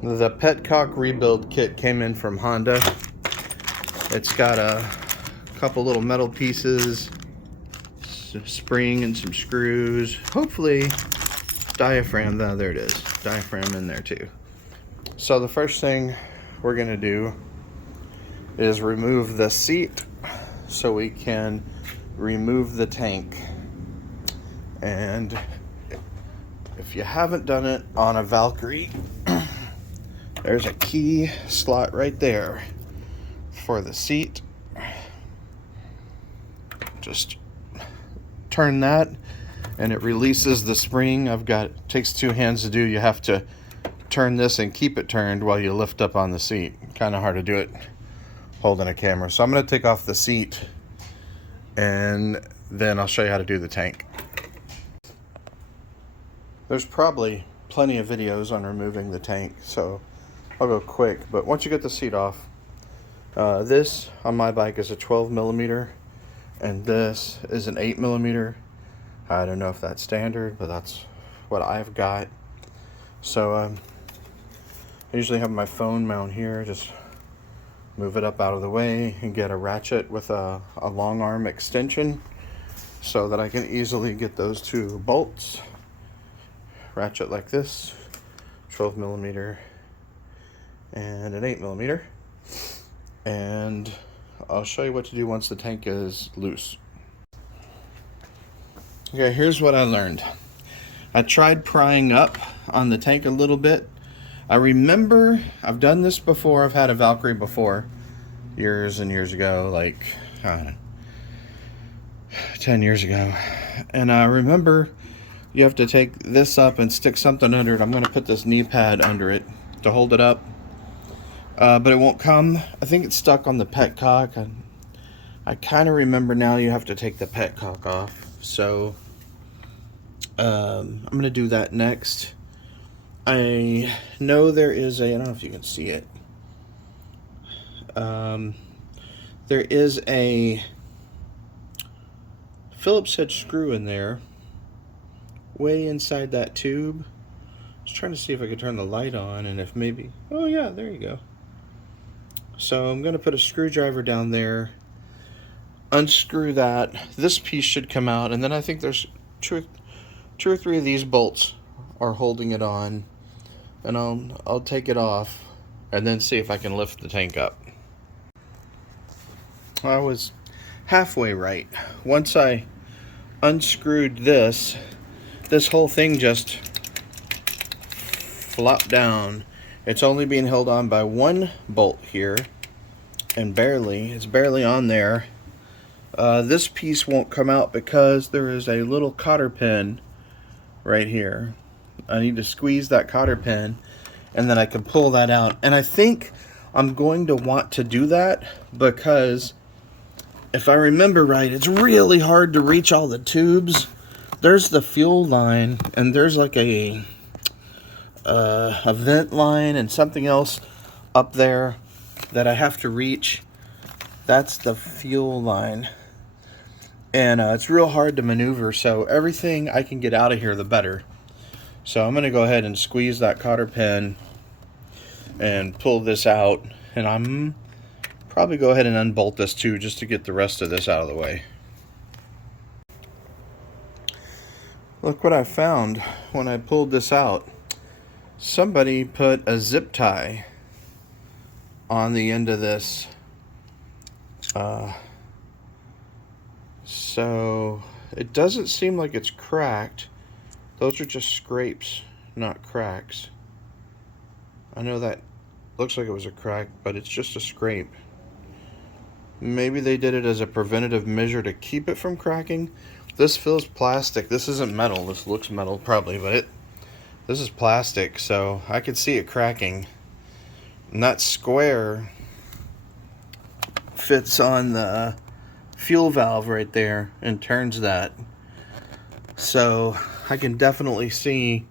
The petcock rebuild kit came in from Honda. It's got a couple little metal pieces, spring and some screws. Hopefully diaphragm. There it is. Diaphragm in there too. So the first thing we're gonna do is remove the seat so we can remove the tank. And if you haven't done it on a Valkyrie, there's a key slot right there for the seat. Just turn that and it releases the spring. It takes two hands to do. You have to turn this and keep it turned while you lift up on the seat. Kind of hard to do it holding a camera. So I'm going to take off the seat and then I'll show you how to do the tank. There's probably plenty of videos on removing the tank, so I'll go quick. But once you get the seat off, this on my bike is a 12 millimeter and this is an 8 millimeter. I don't know if that's standard, but that's what I've got. So I usually have my phone mount here, just move it up out of the way and get a ratchet with a long arm extension so that I can easily get those two bolts. Ratchet like this, 12 millimeter and an 8 millimeter. And I'll show you what to do once the tank is loose. Okay, here's what I learned. I tried prying up on the tank a little bit. I remember I've done this before. I've had a Valkyrie before, years and years ago, like, I don't know, 10 years ago. And I remember you have to take this up and stick something under it. I'm going to put this knee pad under it to hold it up. But it won't come. I think it's stuck on the petcock. I kind of remember now you have to take the petcock off. So I'm going to do that next. I know there is I don't know if you can see it. There is a Phillips head screw in there, way inside that tube. I was trying to see if I could turn the light on and if maybe, oh yeah, there you go. So I'm going to put a screwdriver down there, unscrew that. This piece should come out, and then I think there's two or three of these bolts are holding it on, and I'll take it off and then see if I can lift the tank up. I was halfway right. Once I unscrewed this whole thing just flopped down. It's only being held on by one bolt here, and it's barely on there. This piece won't come out because there is a little cotter pin right here. I need to squeeze that cotter pin and then I can pull that out. And I think I'm going to want to do that because if I remember right, it's really hard to reach all the tubes. There's the fuel line and there's like a vent line and something else up there that I have to reach. That's the fuel line. And it's real hard to maneuver, so everything I can get out of here, the better. So I'm going to go ahead and squeeze that cotter pin and pull this out. And I'm probably go ahead and unbolt this too, just to get the rest of this out of the way. Look what I found when I pulled this out. Somebody put a zip tie on the end of this. So it doesn't seem like it's cracked. Those are just scrapes, not cracks. I know that looks like it was a crack, but it's just a scrape. Maybe they did it as a preventative measure to keep it from cracking. This feels plastic. This isn't metal. This looks metal probably, but this is plastic, so I could see it cracking. And that square fits on the fuel valve right there and turns that. So I can definitely see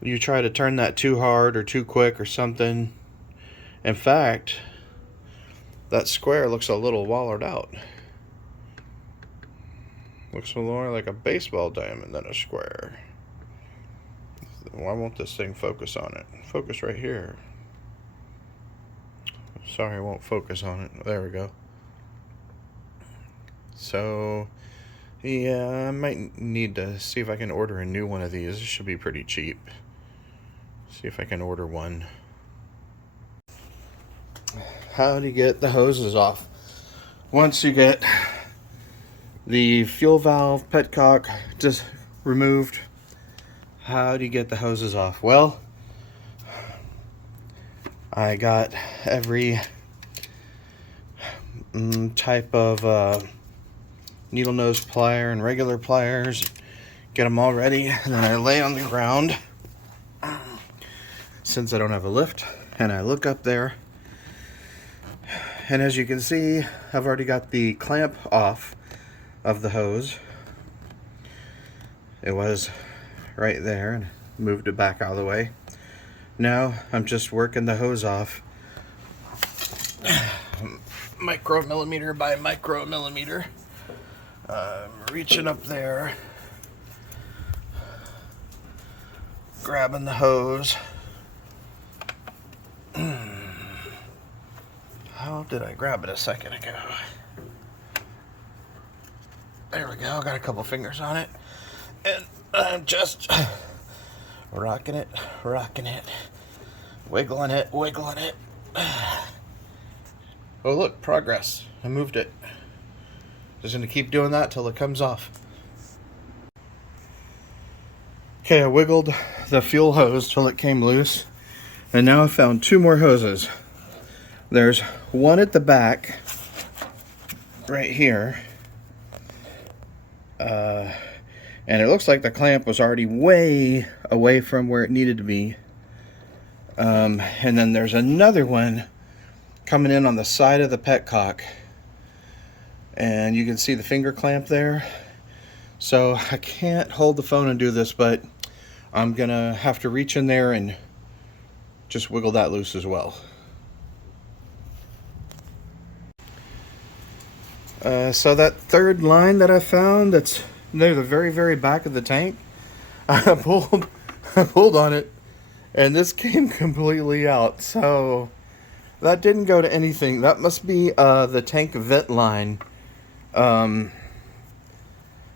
you try to turn that too hard or too quick or something. In fact, that square looks a little wallowed out. Looks more like a baseball diamond than a square. Why won't this thing focus on it? Focus right here. Sorry, I won't focus on it. There we go. So, yeah, I might need to see if I can order a new one of these. This should be pretty cheap. See if I can order one. How do you get the hoses off? Once you get the fuel valve, petcock just removed, how do you get the hoses off? Well, I got every type of needle nose plier and regular pliers, get them all ready, and then I lay on the ground since I don't have a lift, and I look up there, and as you can see, I've already got the clamp off of the hose. It was right there, and moved it back out of the way. Now I'm just working the hose off micromillimeter by micromillimeter. Reaching up there, grabbing the hose. How did I grab it a second ago? There we go, got a couple fingers on it. And I'm just rocking it, wiggling it. Oh look, progress. I moved it. Just gonna keep doing that till it comes off. Okay, I wiggled the fuel hose till it came loose. And now I found two more hoses. There's one at the back, right here. And it looks like the clamp was already way away from where it needed to be. And then there's another one coming in on the side of the petcock. And you can see the finger clamp there. So I can't hold the phone and do this, but I'm gonna have to reach in there and just wiggle that loose as well. So that third line that I found, that's near the very, very back of the tank, I pulled on it, and this came completely out. So that didn't go to anything. That must be the tank vent line. Not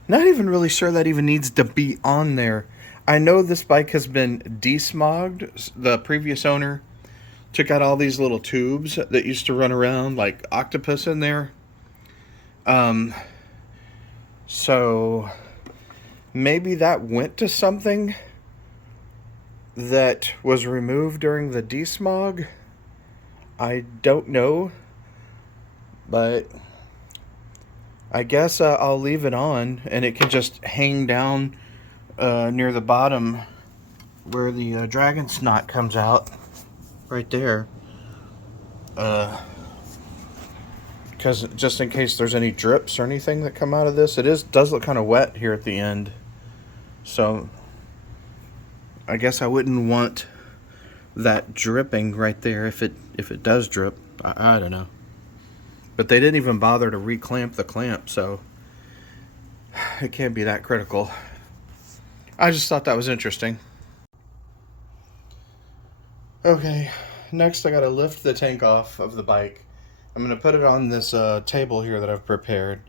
even really sure that even needs to be on there. I know this bike has been desmogged. The previous owner took out all these little tubes that used to run around like octopus in there. So maybe that went to something that was removed during the desmog. I don't know, but I guess I'll leave it on, and it can just hang down near the bottom where the dragon snot comes out, right there. Because just in case there's any drips or anything that come out of this, does look kind of wet here at the end. So I guess I wouldn't want that dripping right there if it does drip. I don't know. But they didn't even bother to reclamp the clamp, so it can't be that critical. I just thought that was interesting. Okay, next I gotta lift the tank off of the bike. I'm gonna put it on this table here that I've prepared.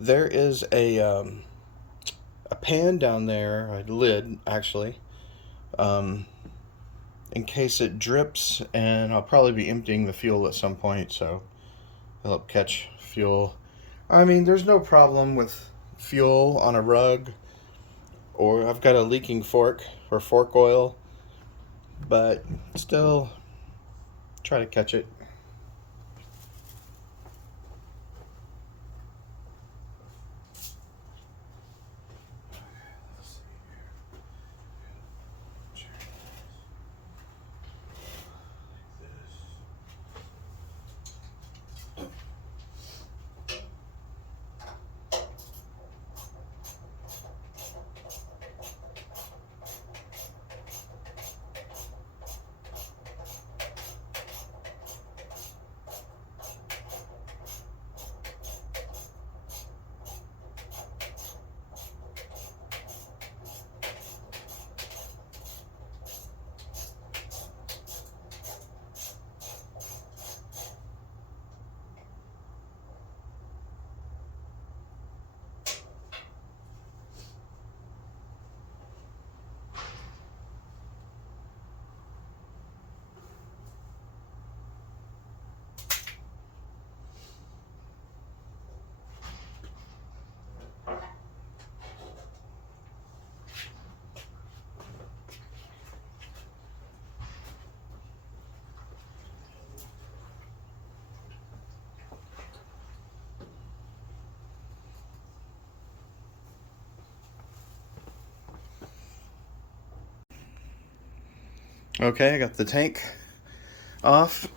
There is a pan down there, a lid actually, in case it drips, and I'll probably be emptying the fuel at some point, so it'll help catch fuel. I mean, there's no problem with fuel on a rug, or I've got a leaking fork or fork oil, but still try to catch it. Okay, I got the tank off.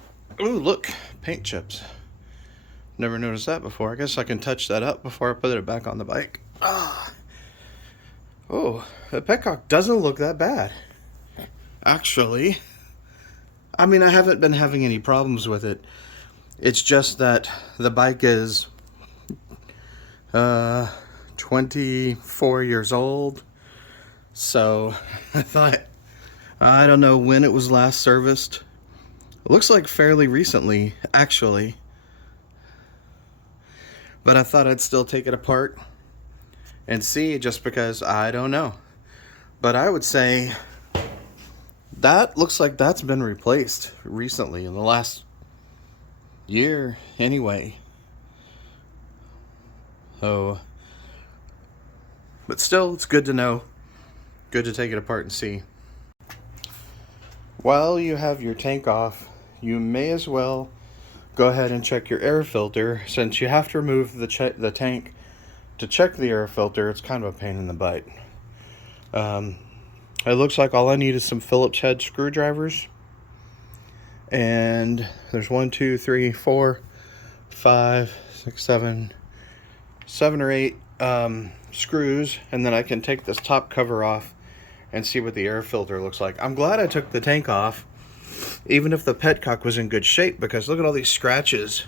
Ooh, look, paint chips. Never noticed that before. I guess I can touch that up before I put it back on the bike. Ah. Oh, the petcock doesn't look that bad. Actually, I mean, I haven't been having any problems with it. It's just that the bike is 24 years old. So I thought, I don't know when it was last serviced. It looks like fairly recently, actually. But I thought I'd still take it apart and see, just because I don't know. But I would say that looks like that's been replaced recently, in the last year anyway. So, but still, it's good to know. Good to take it apart and see. While you have your tank off, you may as well go ahead and check your air filter, since you have to remove the tank to check the air filter. It's kind of a pain in the butt. It looks like all I need is some Phillips head screwdrivers, and there's 1, 2, 3, 4, 5, 6, 7 or 8 screws, and then I can take this top cover off and see what the air filter looks like. I'm glad I took the tank off, even if the petcock was in good shape, because look at all these scratches.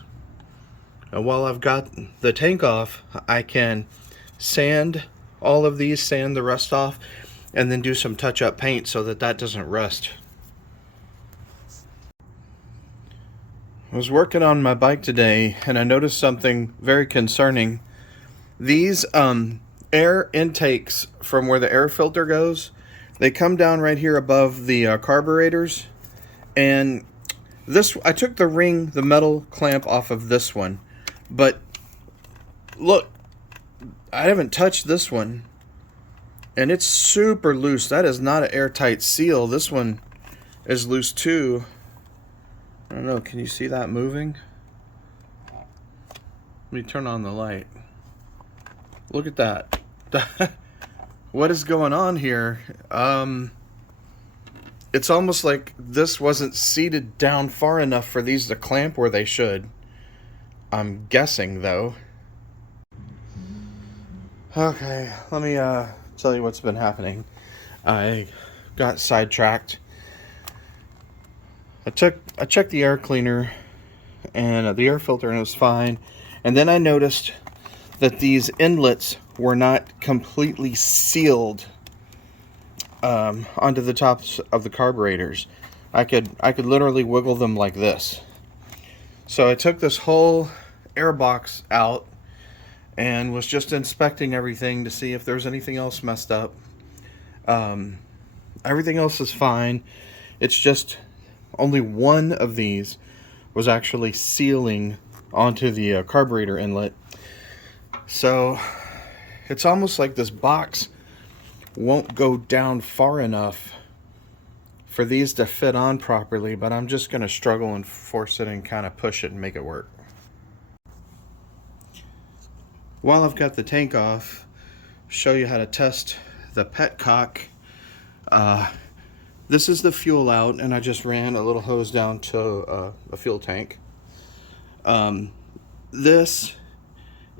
And while I've got the tank off, I can sand all of these, sand the rust off, and then do some touch-up paint so that that doesn't rust. I was working on my bike today, and I noticed something very concerning. These air intakes from where the air filter goes, they come down right here above the carburetors. And this, I took the metal clamp off of this one, but look, I haven't touched this one, and it's super loose. That is not an airtight seal. This one is loose too. I don't know, can you see that moving? Let me turn on the light. Look at that. What is going on here? It's almost like this wasn't seated down far enough for these to clamp where they should. I'm guessing, though. Okay, let me tell you what's been happening. I got sidetracked. I checked the air cleaner and the air filter, and it was fine. And then I noticed that these inlets were not completely sealed onto the tops of the carburetors. I could literally wiggle them like this. So I took this whole airbox out and was just inspecting everything to see if there was anything else messed up. Everything else is fine. It's just only one of these was actually sealing onto the carburetor inlet. So it's almost like this box won't go down far enough for these to fit on properly, but I'm just going to struggle and force it and kind of push it and make it work. While I've got the tank off, show you how to test the petcock. This is the fuel out, and I just ran a little hose down to a fuel tank. This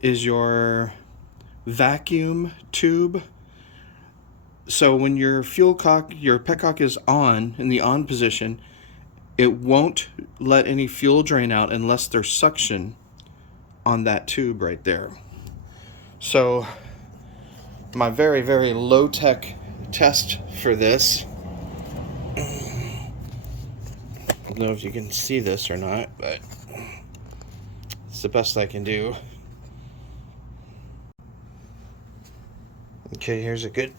is your vacuum tube. So when your petcock is on, in the on position, it won't let any fuel drain out unless there's suction on that tube right there. So my very, very low-tech test for this, I don't know if you can see this or not, but it's the best I can do. Okay, here's a good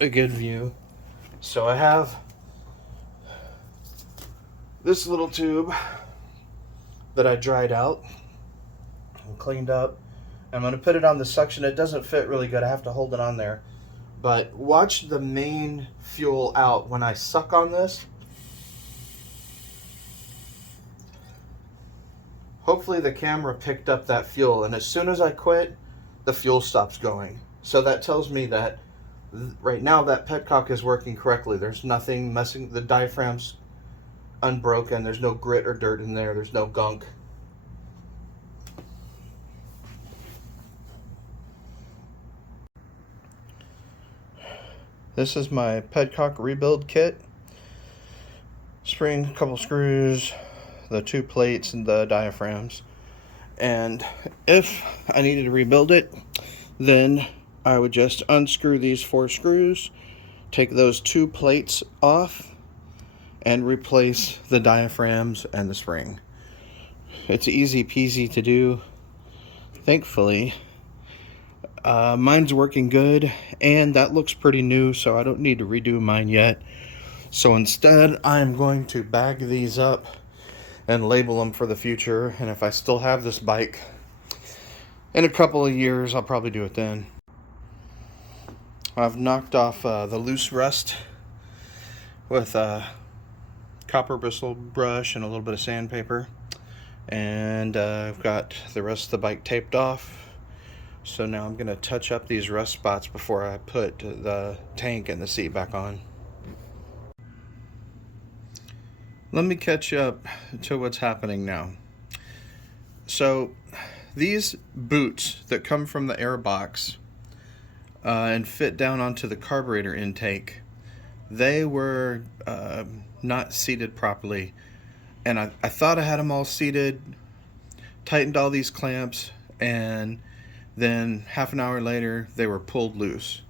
view. So I have this little tube that I dried out and cleaned up. I'm going to put it on the suction. It doesn't fit really good. I have to hold it on there. But watch the main fuel out. When I suck on this, hopefully the camera picked up that fuel. And as soon as I quit, the fuel stops going. So that tells me that Right now that petcock is working correctly. There's nothing messing, the diaphragm's unbroken. There's no grit or dirt in there. There's no gunk. This is my petcock rebuild kit. Spring, a couple screws, the 2 plates, and the diaphragms. And if I needed to rebuild it, then I would just unscrew these 4 screws, take those 2 plates off, and replace the diaphragms and the spring. It's easy peasy to do, thankfully. Mine's working good, and that looks pretty new, so I don't need to redo mine yet. So instead, I'm going to bag these up and label them for the future, and if I still have this bike in a couple of years, I'll probably do it then. I've knocked off the loose rust with a copper bristle brush and a little bit of sandpaper, and I've got the rest of the bike taped off. So now I'm going to touch up these rust spots before I put the tank and the seat back on. Let me catch up to what's happening now. So these boots that come from the airbox and fit down onto the carburetor intake, they were not seated properly. And I thought I had them all seated, tightened all these clamps, and then half an hour later they were pulled loose.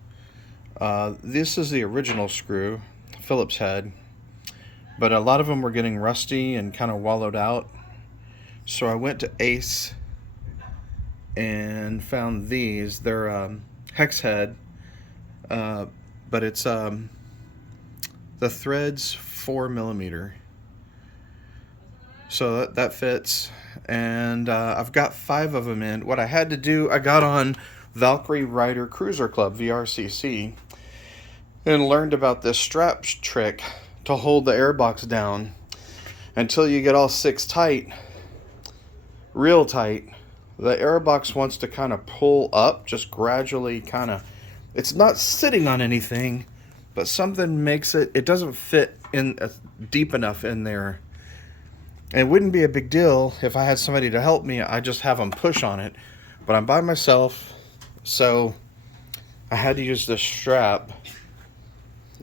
This is the original screw, Phillips head, but a lot of them were getting rusty and kind of wallowed out. So I went to Ace and found these. They're hex head, but it's the thread's 4mm. So that fits, and I've got 5 of them in. What I had to do, I got on Valkyrie Rider Cruiser Club, VRCC, and learned about this strap trick to hold the airbox down until you get all 6 tight, real tight. The airbox wants to kind of pull up, just gradually kind of, it's not sitting on anything, but something makes it doesn't fit in deep enough in there. And it wouldn't be a big deal if I had somebody to help me. I just have them push on it. But I'm by myself, so I had to use this strap.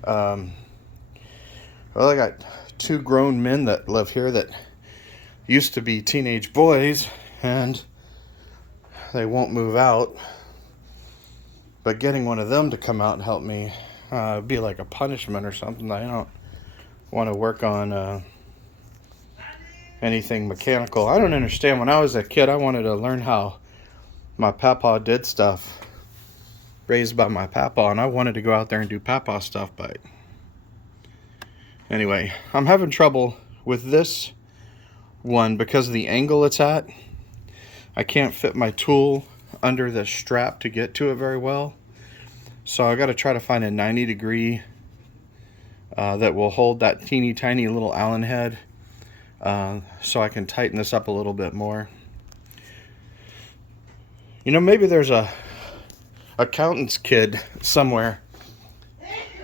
Well, I got 2 grown men that live here that used to be teenage boys, and they won't move out. But getting one of them to come out and help me would be like a punishment or something. I don't want to work on anything mechanical. I don't understand. When I was a kid, I wanted to learn how my papa did stuff. Raised by my papa, and I wanted to go out there and do papa stuff, but anyway, I'm having trouble with this one because of the angle it's at. I can't fit my tool under the strap to get to it very well. So I got to try to find a 90-degree that will hold that teeny tiny little Allen head. So I can tighten this up a little bit more. You know, maybe there's a accountant's kid somewhere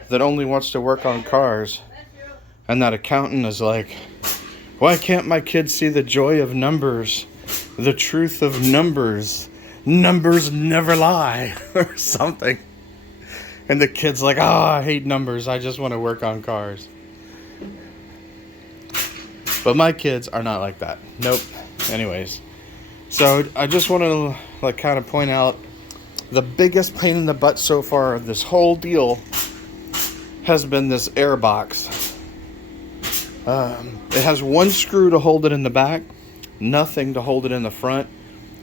that only wants to work on cars, and that accountant is like, why can't my kids see the joy of numbers, the truth of numbers? Numbers never lie, or something. And the kid's like, oh, I hate numbers, I just want to work on cars. But my kids are not like that. Nope. Anyways, so I just want to kind of point out the biggest pain in the butt so far of this whole deal has been this airbox. It has 1 screw to hold it in the back, nothing to hold it in the front.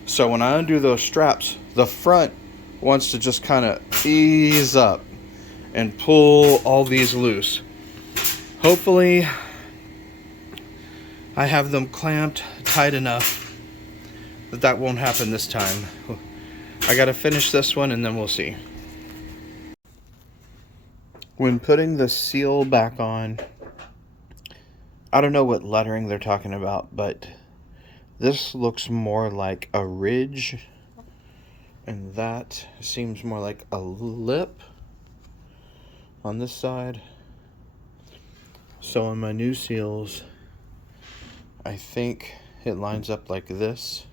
So when I undo those straps, the front wants to just kind of ease up and pull all these loose. Hopefully I have them clamped tight enough that that won't happen this time. I gotta finish this one and then we'll see. When putting the seal back on, I don't know what lettering they're talking about, but this looks more like a ridge, and that seems more like a lip. on this side. So on my new seals, I think it lines up like this.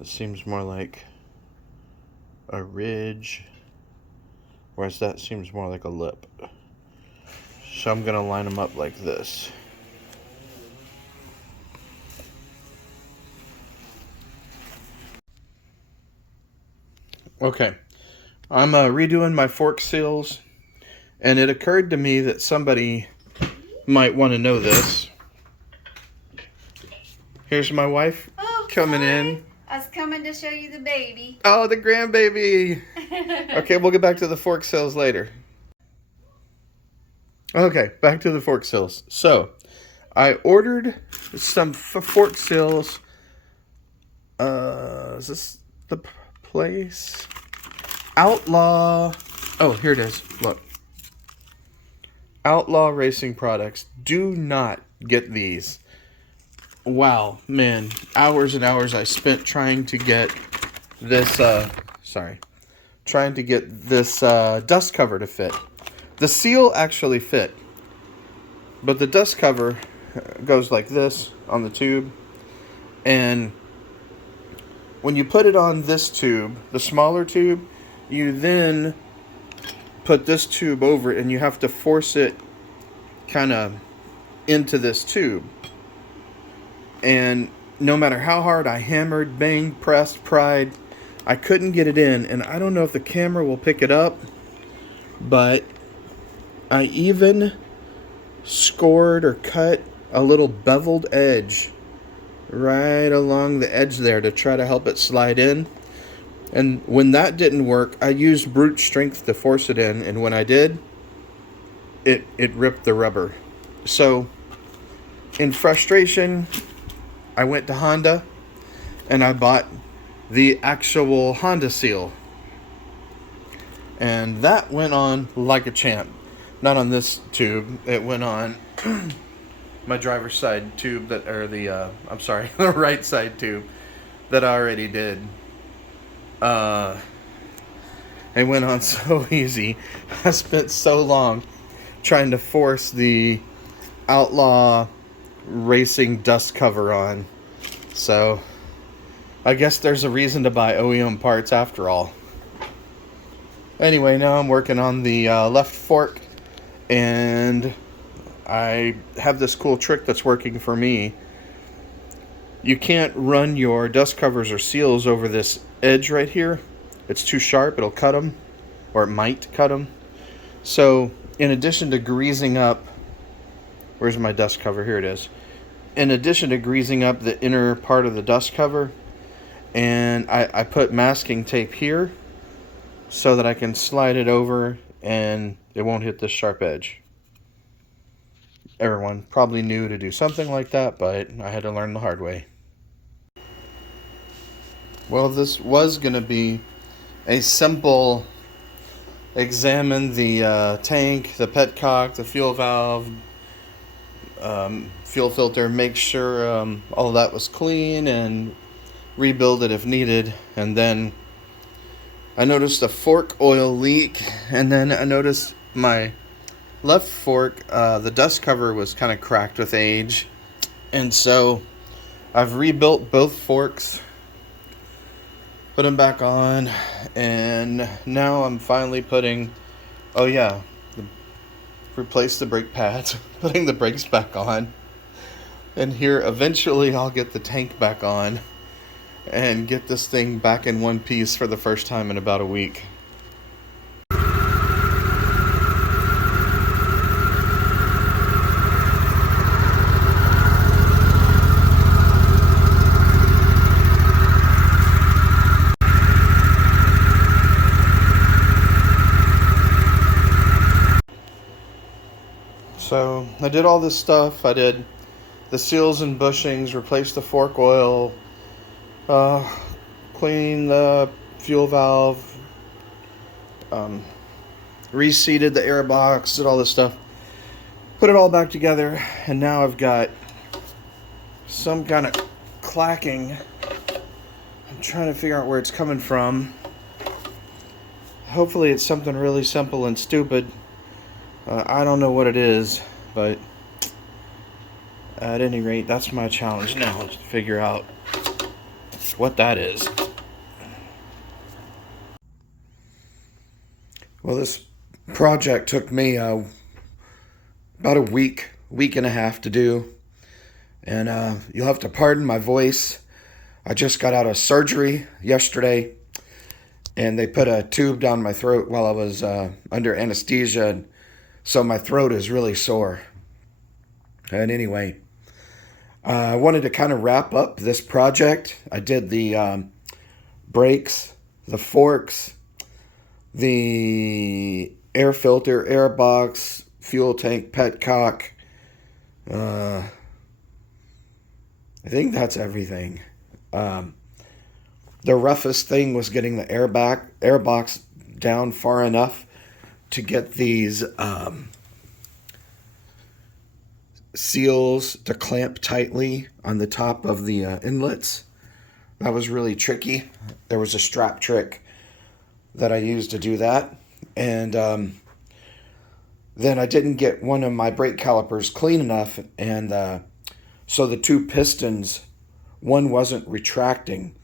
It seems more like a ridge, whereas that seems more like a lip. So I'm gonna line them up like this. Okay, I'm redoing my fork seals, and it occurred to me that somebody might want to know this. Here's my wife coming in. I was coming to show you the baby. Oh, the grandbaby. Okay, we'll get back to the fork seals later. Okay, back to the fork seals. So, I ordered some fork seals. Is this the place? Outlaw. Oh, here it is. Look. Outlaw Racing Products. Do not get these. Wow, man. Hours and hours I spent trying to get this, trying to get this dust cover to fit. The seal actually fit, but the dust cover goes like this on the tube, and when you put it on this tube, the smaller tube, you then put this tube over it, and you have to force it kind of into this tube. And no matter how hard I hammered, banged, pressed, pried, I couldn't get it in. And I don't know if the camera will pick it up, but I even scored or cut a little beveled edge right along the edge there to try to help it slide in. And when that didn't work, I used brute strength to force it in. And when I did, it ripped the rubber. So, in frustration, I went to Honda and I bought the actual Honda seal. And that went on like a champ. Not on this tube. It went on my driver's side tube that, or the, the right side tube that I already did. It went on so easy. I spent so long trying to force the Outlaw Racing dust cover on. So I guess there's a reason to buy OEM parts after all. Anyway, now I'm working on the left fork, and I have this cool trick that's working for me. You can't run your dust covers or seals over this edge right here. It's too sharp, it'll cut them, or it might cut them. So in addition to greasing up, where's my dust cover? Here it is. In addition to greasing up the inner part of the dust cover, and I put masking tape here so that I can slide it over and it won't hit this sharp edge. Everyone probably knew to do something like that, but I had to learn the hard way. Well, this was going to be a simple examine the tank, the petcock, the fuel valve, fuel filter, make sure all of that was clean and rebuild it if needed. And then I noticed a fork oil leak, and then I noticed my left fork, the dust cover was kind of cracked with age, and so I've rebuilt both forks, put them back on, and now I'm finally putting, replace the brake pads, putting the brakes back on. And here, eventually, I'll get the tank back on and get this thing back in one piece for the first time in about a week. So I did all this stuff. I did the seals and bushings, replaced the fork oil, cleaned the fuel valve, reseated the airbox, did all this stuff. Put it all back together, and now I've got some kind of clacking. I'm trying to figure out where it's coming from. hopefully it's something really simple and stupid. I don't know what it is, but at any rate, that's my challenge now, is to figure out what that is. Well, this project took me about a week and a half to do. And you'll have to pardon my voice. I just got out of surgery yesterday, and they put a tube down my throat while I was under anesthesia, and so my throat is really sore. And anyway, I wanted to kind of wrap up this project. I did the brakes, the forks, the air filter, airbox, fuel tank, petcock. I think that's everything. The roughest thing was getting the airbox down far enough to get these seals to clamp tightly on the top of the inlets. That was really tricky. There was a strap trick that I used to do that. And then I didn't get one of my brake calipers clean enough, and so the two pistons, one wasn't retracting,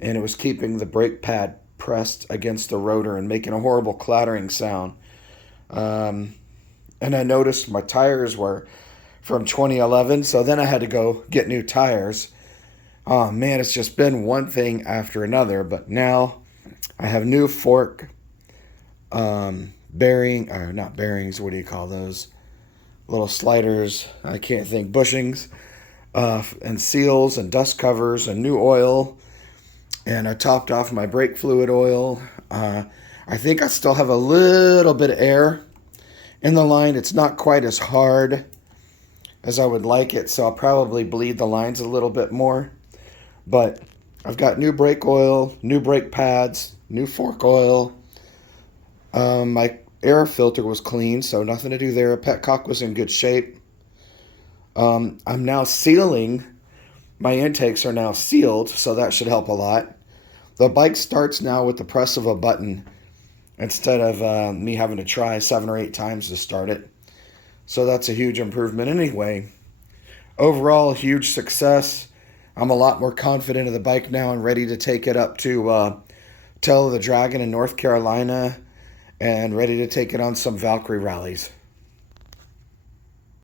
and it was keeping the brake pad pressed against the rotor and making a horrible clattering sound. And I noticed my tires were from 2011, so then I had to go get new tires. Oh man, it's just been one thing after another, but now I have new fork bearing, or not bearings, what do you call those? Little sliders, I can't think, bushings, and seals and dust covers and new oil. And I topped off my brake fluid oil. I think I still have a little bit of air in the line. It's not quite as hard as I would like it, so I'll probably bleed the lines a little bit more. But I've got new brake oil, new brake pads, new fork oil. My air filter was clean, so nothing to do there. Petcock was in good shape. I'm now sealing. My intakes are now sealed, so that should help a lot. The bike starts now with the press of a button instead of me having to try 7 or 8 times to start it. So that's a huge improvement anyway. Overall, huge success. I'm a lot more confident of the bike now and ready to take it up to Tail of the Dragon in North Carolina and ready to take it on some Valkyrie rallies.